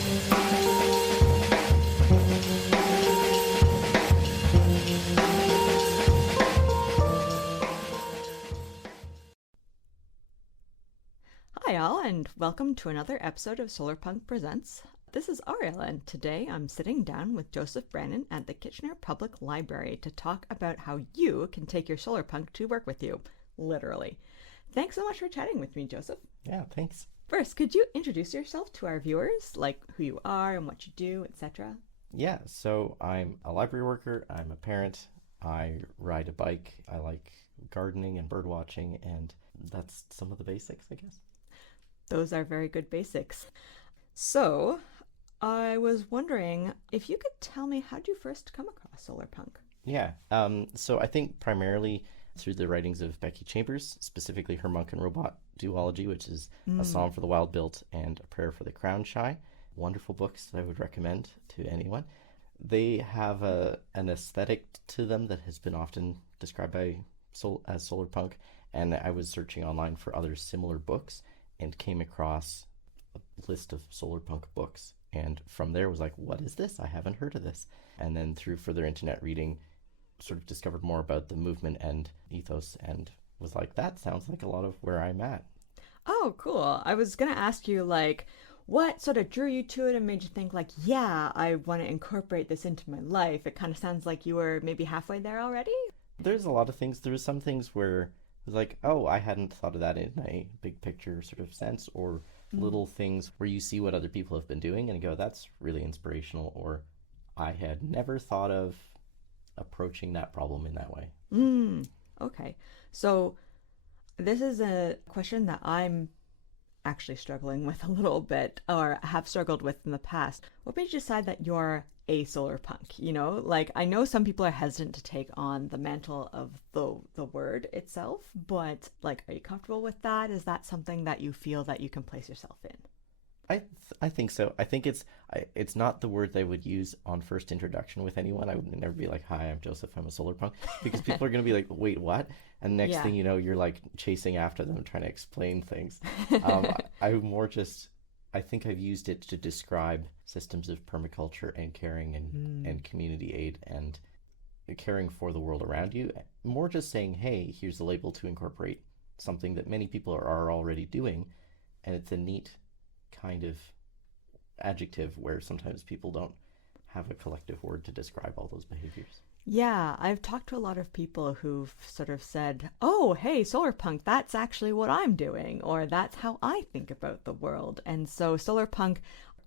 Hi all, and welcome to another episode of Solarpunk Presents. This is Ariel, and today I'm sitting down with Joseph Brannan at the Kitchener Public Library to talk about how you can take your Solarpunk to work with you, literally. Thanks so much for chatting with me, Joseph. Yeah, thanks. First, could you introduce yourself to our viewers, like who you are and what you do, etc.? Yeah, so I'm a library worker, I'm a parent, I ride a bike, I like gardening and bird watching, and that's some of the basics, I guess. Those are very good basics. So, I was wondering if you could tell me, how did you first come across Solarpunk? Yeah, so I think primarily through the writings of Becky Chambers, specifically her Monk and Robot duology, which is A Psalm for the Wild-Built and A Prayer for the Crown-Shy. Wonderful books that I would recommend to anyone. They have an aesthetic to them that has been often described as Solarpunk, and I was searching online for other similar books and came across a list of Solarpunk books. And from there was like, what is this? I haven't heard of this. And then through further internet reading, sort of discovered more about the movement and ethos and was like, that sounds like a lot of where I'm at. Oh, cool. I was going to ask you, like, what sort of drew you to it and made you think, like, yeah, I want to incorporate this into my life? It kind of sounds like you were maybe halfway there already. There's a lot of things. There was some things where it was like, oh, I hadn't thought of that in a big picture sort of sense, or little things where you see what other people have been doing and go, that's really inspirational, or I had never thought of approaching that problem in that way. Okay. So this is a question that I'm actually struggling with a little bit, or have struggled with in the past. What made you decide that you're a Solarpunk? You know, like, I know some people are hesitant to take on the mantle of the word itself, but like, are you comfortable with that? Is that something that you feel that you can place yourself in? I think so. I think it's not the word they would use on first introduction with anyone. I would never be like, hi, I'm Joseph, I'm a Solarpunk, because people are going to be like, wait, what? And next thing you know, you're like chasing after them, trying to explain things. I think I've used it to describe systems of permaculture and caring and community aid and caring for the world around you. More just saying, hey, here's a label to incorporate something that many people are already doing, and it's a neat kind of adjective where sometimes people don't have a collective word to describe all those behaviors. Yeah, I've talked to a lot of people who've sort of said, oh, hey, Solarpunk, that's actually what I'm doing, or that's how I think about the world. And so Solarpunk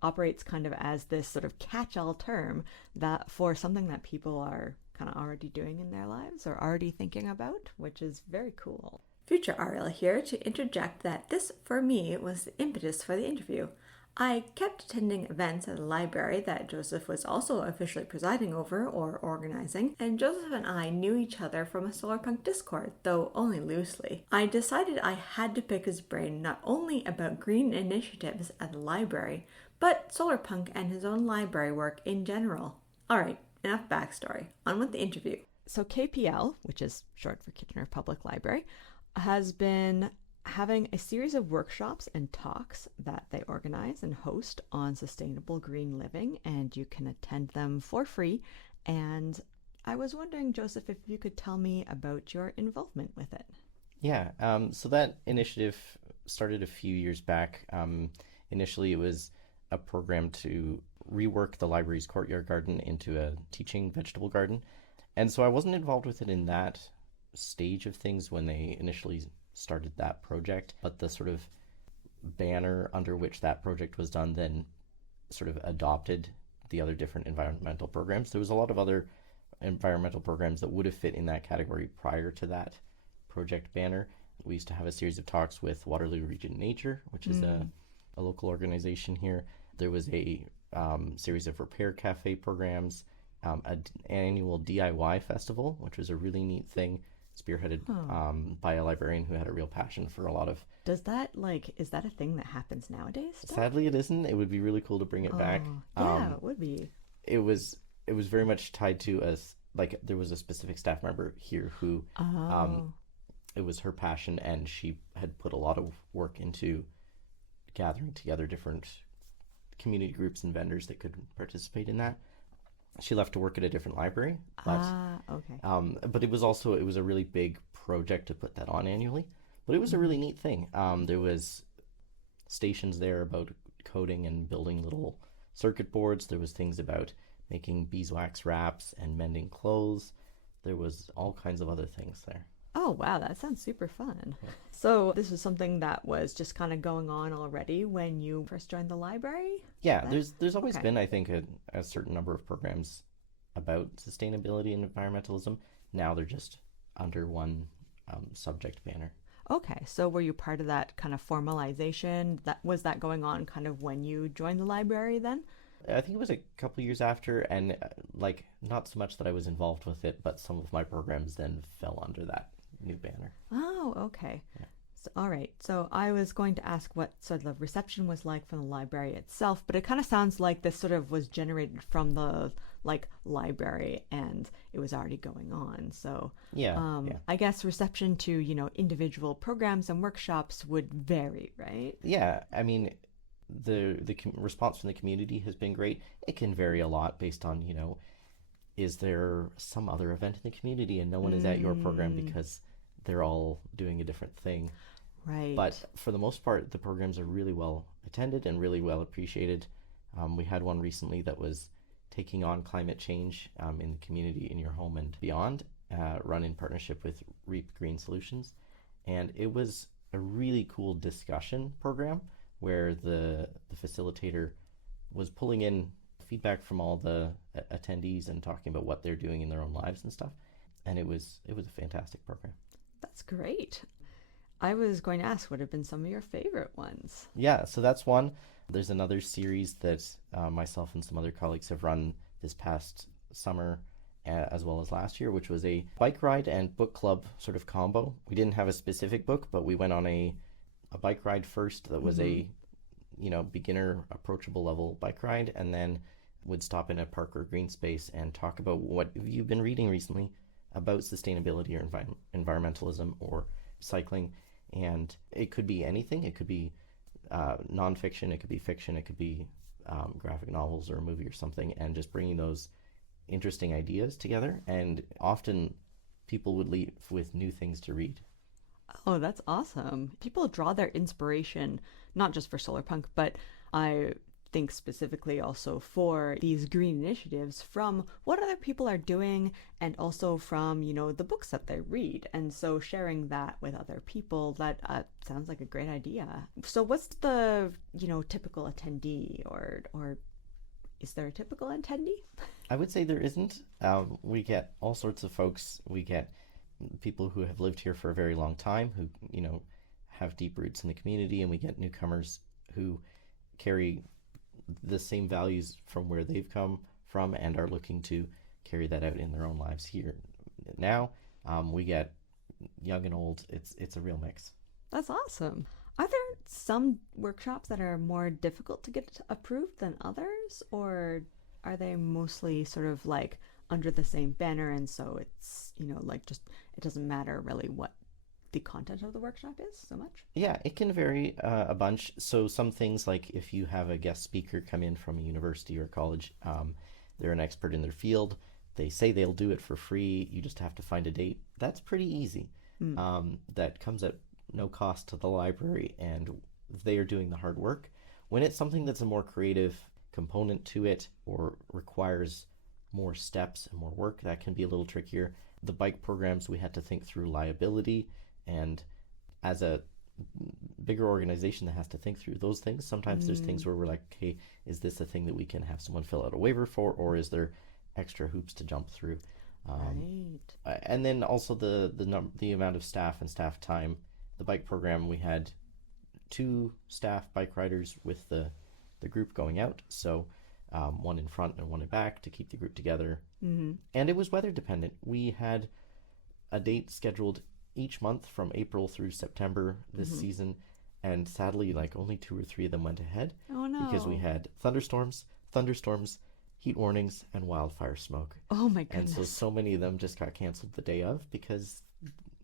operates kind of as this sort of catch-all term that for something that people are kind of already doing in their lives or already thinking about, which is very cool. Future Ariel here to interject that this, for me, was the impetus for the interview. I kept attending events at a library that Joseph was also officially presiding over or organizing, and Joseph and I knew each other from a Solarpunk Discord, though only loosely. I decided I had to pick his brain not only about green initiatives at the library, but Solarpunk and his own library work in general. Alright, enough backstory. On with the interview. So KPL, which is short for Kitchener Public Library, has been having a series of workshops and talks that they organize and host on sustainable green living, and you can attend them for free. And I was wondering, Joseph, if you could tell me about your involvement with it. Yeah, so that initiative started a few years back. Initially, it was a program to rework the library's courtyard garden into a teaching vegetable garden. And so I wasn't involved with it in that stage of things when they initially started that project, but the sort of banner under which that project was done then sort of adopted the other different environmental programs. There was a lot of other environmental programs that would have fit in that category prior to that project banner. We used to have a series of talks with Waterloo Region Nature, which is a local organization here. There was a series of repair cafe programs, an annual DIY festival, which was a really neat thing, spearheaded by a librarian who had a real passion for a lot of... is that a thing that happens nowadays still? Sadly, it isn't. It would be really cool to bring it back. Yeah, it would be. It was very much tied to us. Like, there was a specific staff member here who it was her passion, and she had put a lot of work into gathering together different community groups and vendors that could participate in that. She left to work at a different library, but Okay. but it was a really big project to put that on annually. But it was a really neat thing. There was stations there about coding and building little circuit boards. There was things about making beeswax wraps and mending clothes. There was all kinds of other things there. Oh, wow, that sounds super fun. So this was something that was just kind of going on already when you first joined the library? Yeah, there's always okay. been, I think, a certain number of programs about sustainability and environmentalism. Now they're just under one subject banner. Okay, so were you part of that kind of formalization? Was that going on kind of when you joined the library then? I think it was a couple years after, and like not so much that I was involved with it, but some of my programs then fell under that new banner. Oh, okay. Yeah. So, all right. So I was going to ask what sort of the reception was like from the library itself, but it kind of sounds like this sort of was generated from the library and it was already going on. So Yeah. I guess reception to, individual programs and workshops would vary, right? Yeah, I mean, the response from the community has been great. It can vary a lot based on, is there some other event in the community and no one is at your program because they're all doing a different thing. Right. But for the most part, the programs are really well attended and really well appreciated. We had one recently that was taking on climate change in the community, in your home and beyond, run in partnership with Reap Green Solutions. And it was a really cool discussion program where the facilitator was pulling in feedback from all the attendees and talking about what they're doing in their own lives and stuff. And it was a fantastic program. That's great. I was going to ask, what have been some of your favorite ones? Yeah, so that's one. There's another series that myself and some other colleagues have run this past summer as well as last year, which was a bike ride and book club sort of combo. We didn't have a specific book, but we went on a bike ride first that was a beginner approachable level bike ride, and then would stop in a park or green space and talk about what you've been reading recently about sustainability or environmentalism or cycling. And it could be anything. It could be nonfiction, it could be fiction, it could be graphic novels or a movie or something, and just bringing those interesting ideas together. And often people would leave with new things to read. Oh, that's awesome. People draw their inspiration, not just for Solarpunk, but I think specifically also for these green initiatives from what other people are doing and also from, the books that they read. And so sharing that with other people, that sounds like a great idea. So what's the, typical attendee or is there a typical attendee? I would say there isn't. We get all sorts of folks. We get people who have lived here for a very long time, who, have deep roots in the community, and we get newcomers who carry the same values from where they've come from and are looking to carry that out in their own lives here now. We get young and old. It's a real mix. That's awesome. Are there some workshops that are more difficult to get approved than others, or are they mostly sort of like under the same banner, and so it's, just it doesn't matter really what the content of the workshop is so much? Yeah, it can vary a bunch. So some things, like if you have a guest speaker come in from a university or college, they're an expert in their field, they say they'll do it for free, you just have to find a date. That's pretty easy. That comes at no cost to the library, and they are doing the hard work. When it's something that's a more creative component to it or requires more steps and more work, that can be a little trickier. The bike programs, we had to think through liability, and as a bigger organization that has to think through those things, sometimes there's things where we're like, okay, is this a thing that we can have someone fill out a waiver for, or is there extra hoops to jump through? Right. And then also the amount of staff and staff time. The bike program, we had 2 staff bike riders with the group going out, so one in front and one in back to keep the group together. And it was weather dependent. We had a date scheduled each month from April through September this season, and sadly, like, only 2 or 3 of them went ahead. Oh no. Because we had thunderstorms, heat warnings, and wildfire smoke. Oh my goodness. And so many of them just got canceled the day of because,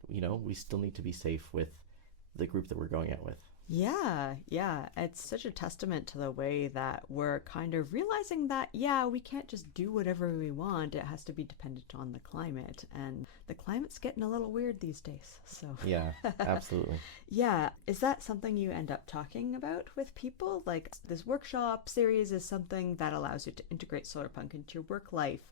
we still need to be safe with the group that we're going out with. Yeah. It's such a testament to the way that we're kind of realizing that, yeah, we can't just do whatever we want. It has to be dependent on the climate. And the climate's getting a little weird these days. So, Yeah, absolutely. yeah. Is that something you end up talking about with people? Like, this workshop series is something that allows you to integrate Solarpunk into your work life.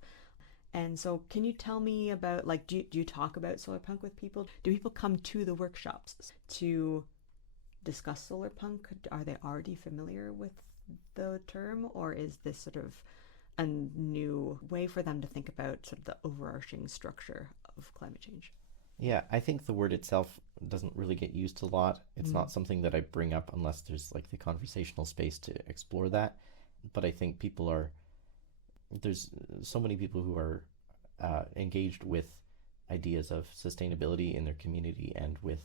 And so, can you tell me about, like, do you talk about Solarpunk with people? Do people come to the workshops to discuss Solarpunk? Are they already familiar with the term, or is this sort of a new way for them to think about sort of the overarching structure of climate change? Yeah, I think the word itself doesn't really get used a lot. It's Mm. not something that I bring up unless there's like the conversational space to explore that. But I think there's so many people who are engaged with ideas of sustainability in their community and with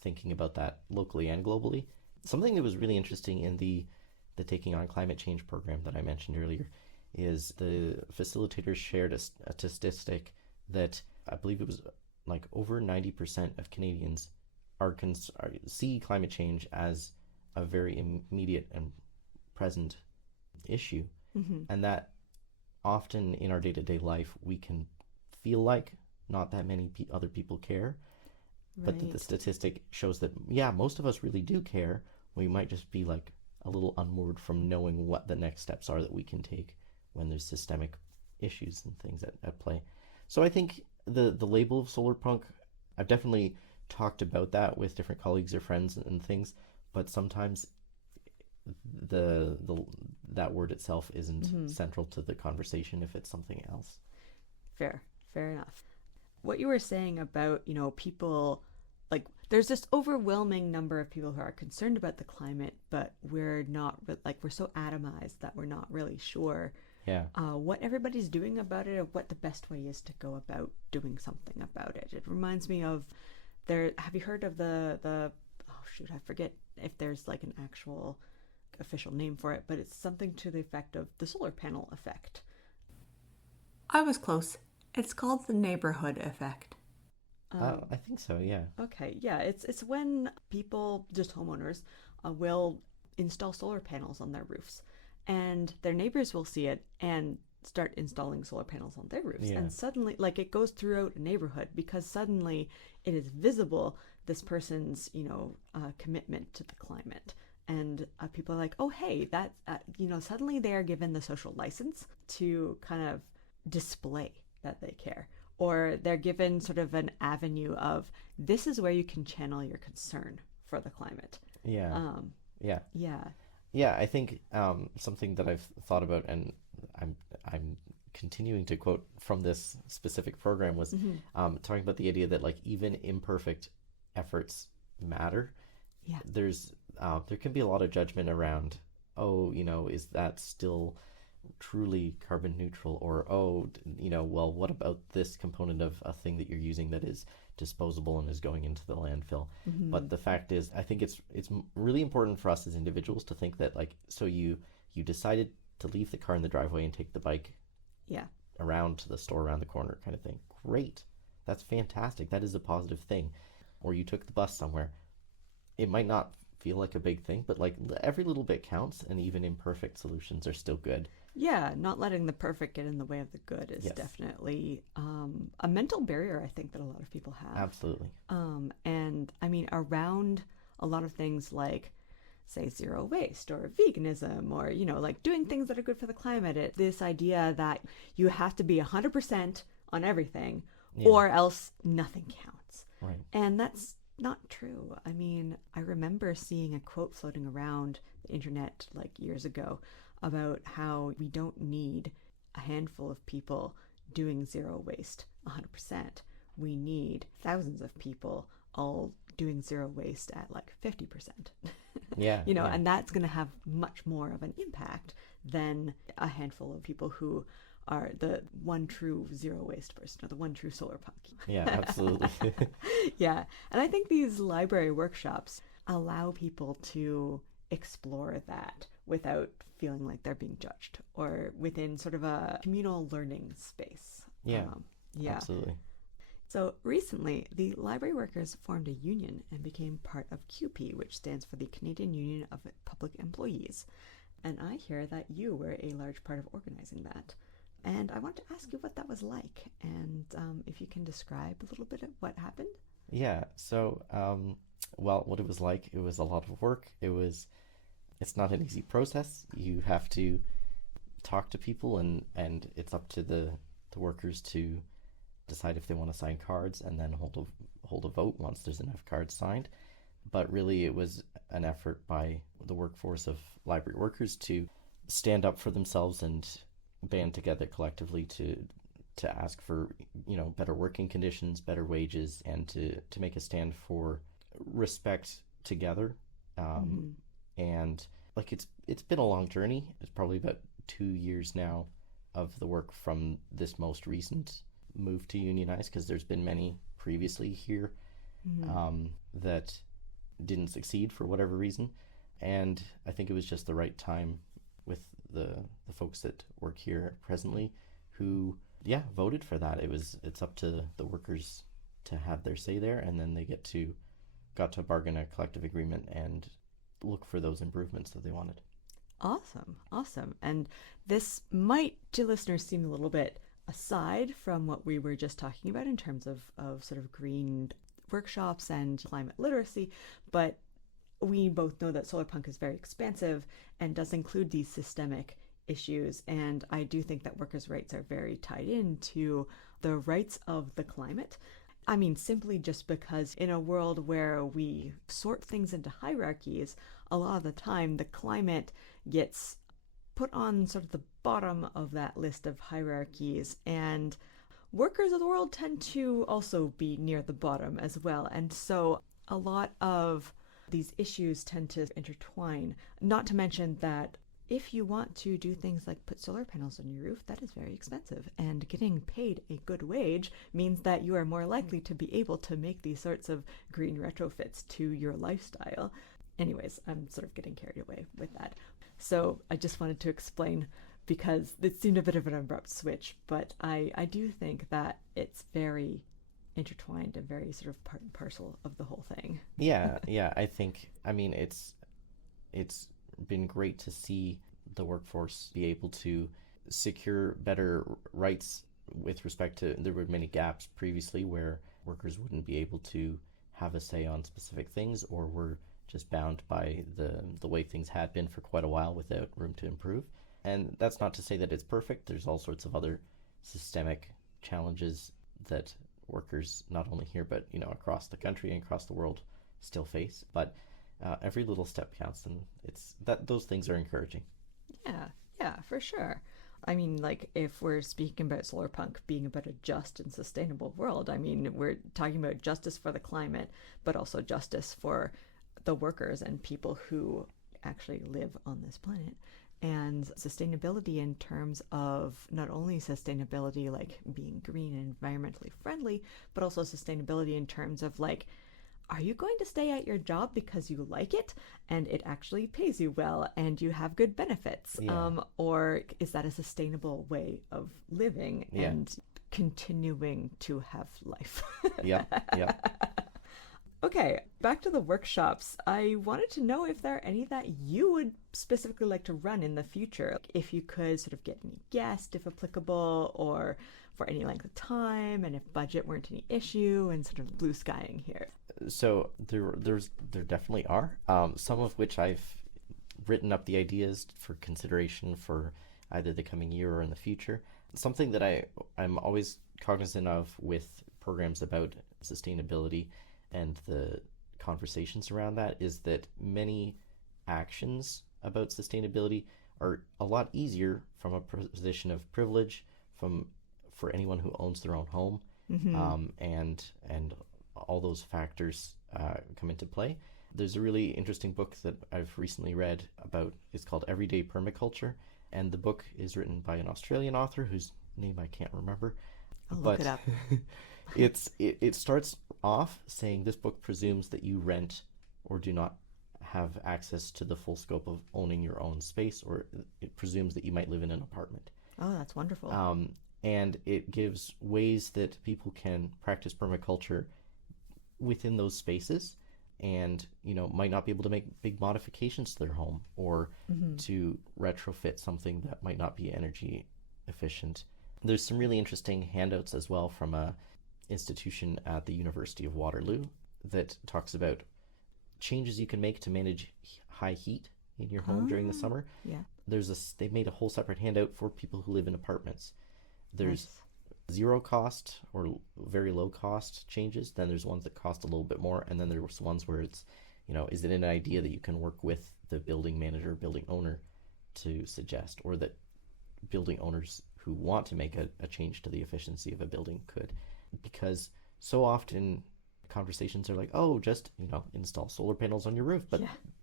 thinking about that locally and globally. Something that was really interesting in the Taking on Climate Change program that I mentioned earlier is the facilitators shared a statistic that I believe it was like over 90% of Canadians see climate change as a very immediate and present issue, Mm-hmm. and that often in our day-to-day life we can feel like not that many other people care, but that the Right. statistic shows that yeah, most of us really do care. We might just be like a little unmoored from knowing what the next steps are that we can take when there's systemic issues and things at play. So I think the label of solar punk, I've definitely talked about that with different colleagues or friends and things, but sometimes the that word itself isn't Mm-hmm. central to the conversation if it's something else. Fair enough. What you were saying about, people, like, there's this overwhelming number of people who are concerned about the climate, but we're not, like, we're so atomized that we're not really sure Yeah. what everybody's doing about it, or what the best way is to go about doing something about it. It reminds me of have you heard of the oh shoot, I forget if there's like an actual official name for it, but it's something to the effect of the solar panel effect. I was close. It's called the neighborhood effect. I think so, yeah. Okay, yeah, it's when people, just homeowners, will install solar panels on their roofs, and their neighbors will see it and start installing solar panels on their roofs, Yeah. and suddenly, like, it goes throughout a neighborhood because suddenly it is visible, this person's commitment to the climate. And people are like, oh hey, that suddenly they are given the social license to kind of display that they care, or they're given sort of an avenue of, this is where you can channel your concern for the climate. Yeah. um Yeah. yeah. Yeah, I think something that I've thought about, and I'm continuing to quote from this specific program, was Mm-hmm. talking about the idea that like even imperfect efforts matter. Yeah. There can be a lot of judgment around, oh, is that still truly carbon neutral, or oh, well, what about this component of a thing that you're using that is disposable and is going into the landfill? Mm-hmm. But the fact is, I think it's really important for us as individuals to think that like, so you decided to leave the car in the driveway and take the bike Yeah. around to the store around the corner kind of thing. Great. That's fantastic. That is a positive thing. Or you took the bus somewhere. It might not feel like a big thing, but like every little bit counts, and even imperfect solutions are still good. Yeah, not letting the perfect get in the way of the good is Yes. definitely a mental barrier, I think, that a lot of people have. Absolutely. And I mean, around a lot of things like, say, zero waste or veganism, or, like doing things that are good for the climate, this idea that you have to be 100% on everything, Yeah. or else nothing counts. Right. And that's not true. I mean, I remember seeing a quote floating around the internet like years ago about how we don't need a handful of people doing zero waste 100%. We need thousands of people all doing zero waste at like 50%. Yeah. Yeah. And that's going to have much more of an impact than a handful of people who are the one true zero waste person, or the one true solar punk. Yeah, absolutely. Yeah. And I think these library workshops allow people to explore that without feeling like they're being judged, or within sort of a communal learning space. Yeah. Yeah. Absolutely. So recently, the library workers formed a union and became part of CUPE, which stands for the Canadian Union of Public Employees. And I hear that you were a large part of organizing that. And I want to ask you what that was like, and if you can describe a little bit of what happened. Yeah, so, well, what it was like, it was a lot of work. It's not an easy process. You have to talk to people, and it's up to the workers to decide if they want to sign cards and then hold a vote once there's enough cards signed. But really, it was an effort by the workforce of library workers to stand up for themselves and band together collectively to ask for, better working conditions, better wages, and to make a stand for respect together. And like it's been a long journey. It's probably about 2 years now of the work from this most recent move to unionize, because there's been many previously here that didn't succeed for whatever reason. And I think it was just the right time with the folks that work here presently who voted for that. It's up to the workers to have their say there, and then they got to bargain a collective agreement and look for those improvements that they wanted. Awesome. And this might to listeners seem a little bit aside from what we were just talking about in terms of sort of green workshops and climate literacy, but we both know that Solarpunk is very expansive and does include these systemic issues. And I do think that workers' rights are very tied into the rights of the climate. I mean, simply just because in a world where we sort things into hierarchies, a lot of the time the climate gets put on sort of the bottom of that list of hierarchies, and workers of the world tend to also be near the bottom as well. And so a lot of these issues tend to intertwine, not to mention that if you want to do things like put solar panels on your roof, that is very expensive. And getting paid a good wage means that you are more likely to be able to make these sorts of green retrofits to your lifestyle. Anyways, I'm sort of getting carried away with that. So I just wanted to explain, because it seemed a bit of an abrupt switch, but I do think that it's very intertwined and very sort of part and parcel of the whole thing. Yeah, I mean, it's been great to see the workforce be able to secure better rights with respect to, there were many gaps previously where workers wouldn't be able to have a say on specific things, or were just bound by the way things had been for quite a while without room to improve. And that's not to say that it's perfect. There's all sorts of other systemic challenges that workers, not only here, but across the country and across the world, still face. But every little step counts, and those things are encouraging. Yeah, for sure. I mean, like, if we're speaking about Solarpunk being about a just and sustainable world, I mean, we're talking about justice for the climate, but also justice for the workers and people who actually live on this planet. And sustainability in terms of not only sustainability like being green and environmentally friendly, but also sustainability in terms of like, are you going to stay at your job because you like it and it actually pays you well and you have good benefits? Yeah. Or is that a sustainable way of living and continuing to have life? Yeah. Okay, back to the workshops. I wanted to know if there are any that you would specifically like to run in the future. If you could sort of get any guests, if applicable, or for any length of time, and if budget weren't any issue, and sort of blue skying here. So there definitely are, some of which I've written up the ideas for consideration for either the coming year or in the future. Something that I'm always cognizant of with programs about sustainability and the conversations around that is that many actions about sustainability are a lot easier from a position of privilege for anyone who owns their own home, and all those factors come into play. There's a really interesting book that I've recently read about. It's called Everyday Permaculture, and the book is written by an Australian author whose name I can't remember. I'll look it up. It starts off saying this book presumes that you rent or do not have access to the full scope of owning your own space, or it presumes that you might live in an apartment. Oh, that's wonderful. and it gives ways that people can practice permaculture within those spaces, and might not be able to make big modifications to their home, or to retrofit something that might not be energy efficient. There's some really interesting handouts as well from a institution at the University of Waterloo that talks about changes you can make to manage high heat in your home during the summer. Yeah. They've made a whole separate handout for people who live in apartments. There's Nice. zero cost or very low cost changes. Then there's ones that cost a little bit more, and then there's ones where it's, is it an idea that you can work with the building manager, building owner to suggest, or that building owners who want to make a change to the efficiency of a building could. Because so often conversations are like, oh, just install solar panels on your roof, but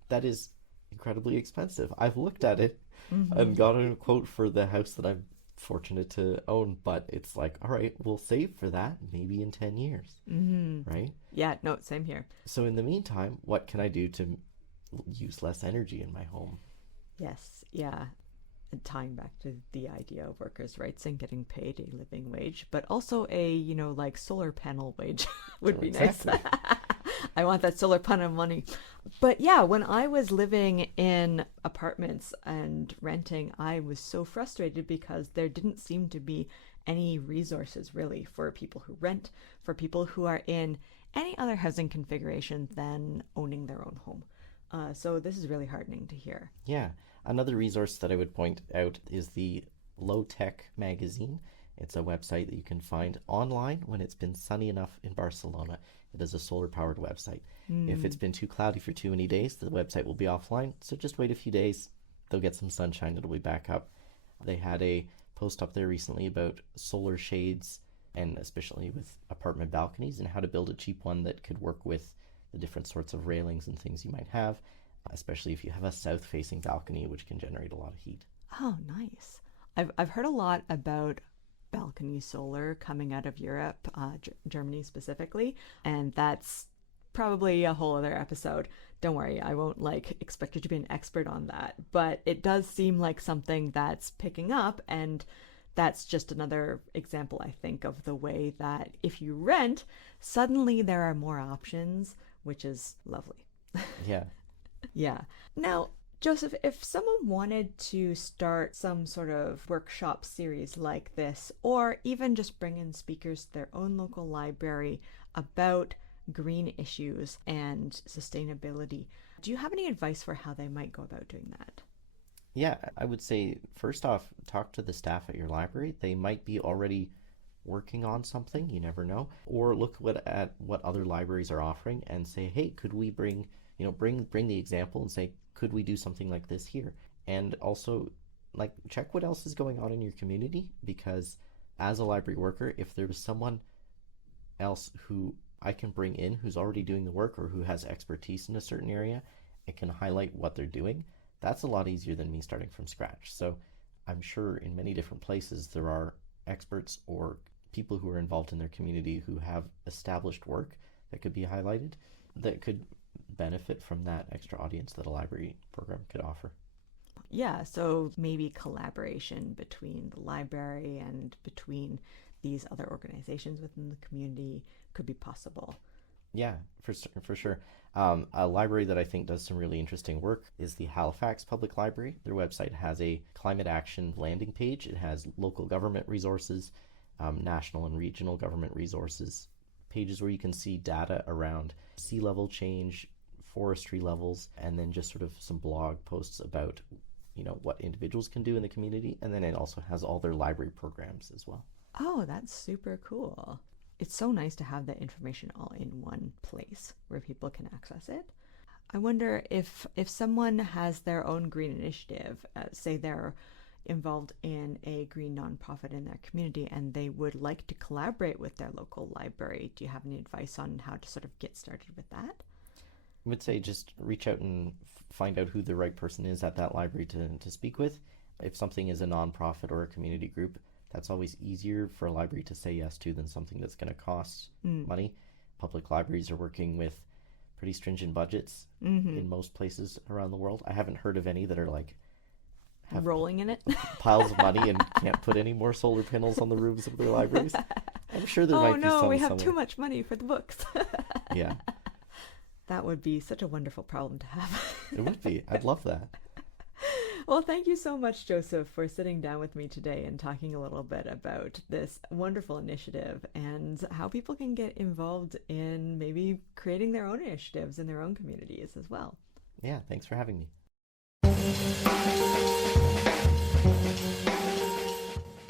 that is incredibly expensive. I've looked at it and gotten a quote for the house that I'm fortunate to own, but it's like, all right, we'll save for that maybe in 10 years, right? Yeah, no, same here. So in the meantime, what can I do to use less energy in my home? Yes, yeah. And tying back to the idea of workers' rights and getting paid a living wage, but also a, like solar panel wage would be nice. I want that solar panel money. But yeah, when I was living in apartments and renting, I was so frustrated because there didn't seem to be any resources really for people who rent, for people who are in any other housing configuration than owning their own home. So this is really heartening to hear. Yeah. Another resource that I would point out is the Low Tech magazine. It's a website that you can find online when it's been sunny enough in Barcelona. It is a solar-powered website. If it's been too cloudy for too many days, the website will be offline. So just wait a few days. They'll get some sunshine. It'll be back up. They had a post up there recently about solar shades, and especially with apartment balconies, and how to build a cheap one that could work with the different sorts of railings and things you might have, especially if you have a south-facing balcony, which can generate a lot of heat. Oh, nice. I've heard a lot about balcony solar coming out of Europe, Germany specifically, and that's probably a whole other episode. Don't worry, I won't expect you to be an expert on that, but it does seem like something that's picking up, and that's just another example, I think, of the way that if you rent, suddenly there are more options, which is lovely. Yeah. Yeah. Now, Joseph, if someone wanted to start some sort of workshop series like this, or even just bring in speakers to their own local library about green issues and sustainability, do you have any advice for how they might go about doing that? Yeah, I would say, first off, talk to the staff at your library. They might be already working on something, you never know. Or look at what other libraries are offering and say, hey, could we bring the example and say, could we do something like this here? And also, check what else is going on in your community, because as a library worker, if there was someone else who I can bring in who's already doing the work or who has expertise in a certain area and can highlight what they're doing, that's a lot easier than me starting from scratch. So I'm sure in many different places there are experts or people who are involved in their community who have established work that could be highlighted, that could benefit from that extra audience that a library program could offer. Yeah, so maybe collaboration between the library and between these other organizations within the community could be possible. Yeah, for sure. A library that I think does some really interesting work is the Halifax Public Library. Their website has a climate action landing page. It has local government resources, national and regional government resources, pages where you can see data around sea level change, forestry levels, and then just sort of some blog posts about what individuals can do in the community. And then it also has all their library programs as well. Oh, that's super cool. It's so nice to have that information all in one place where people can access it. I wonder if someone has their own green initiative, say they're involved in a green nonprofit in their community and they would like to collaborate with their local library. Do you have any advice on how to sort of get started with that? I would say just reach out and find out who the right person is at that library to speak with. If something is a nonprofit or a community group, that's always easier for a library to say yes to than something that's going to cost money. Public libraries are working with pretty stringent budgets in most places around the world. I haven't heard of any that are rolling in it. piles of money and can't put any more solar panels on the roofs of their libraries. I'm sure there might be some Oh no, we have somewhere. too much money for the books. Yeah, That would be such a wonderful problem to have. it would be. I'd love that. Well, thank you so much, Joseph, for sitting down with me today and talking a little bit about this wonderful initiative and how people can get involved in maybe creating their own initiatives in their own communities as well. Yeah, thanks for having me.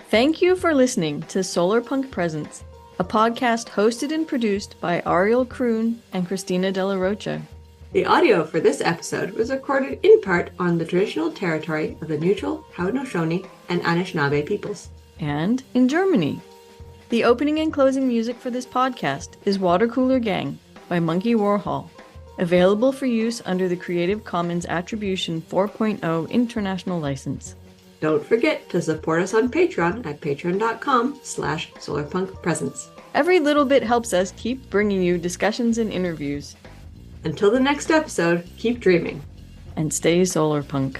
Thank you for listening to Solarpunk Presents, a podcast hosted and produced by Ariel, Kroon, and Christina de la Rocha. The audio for this episode was recorded in part on the traditional territory of the neutral Haudenosaunee and Anishinaabe peoples. And in Germany. The opening and closing music for this podcast is Water Cooler Gang by Monkey Warhol, available for use under the Creative Commons Attribution 4.0 International License. Don't forget to support us on Patreon at patreon.com/solarpunkpresents. Every little bit helps us keep bringing you discussions and interviews. Until the next episode, keep dreaming. And stay solarpunk.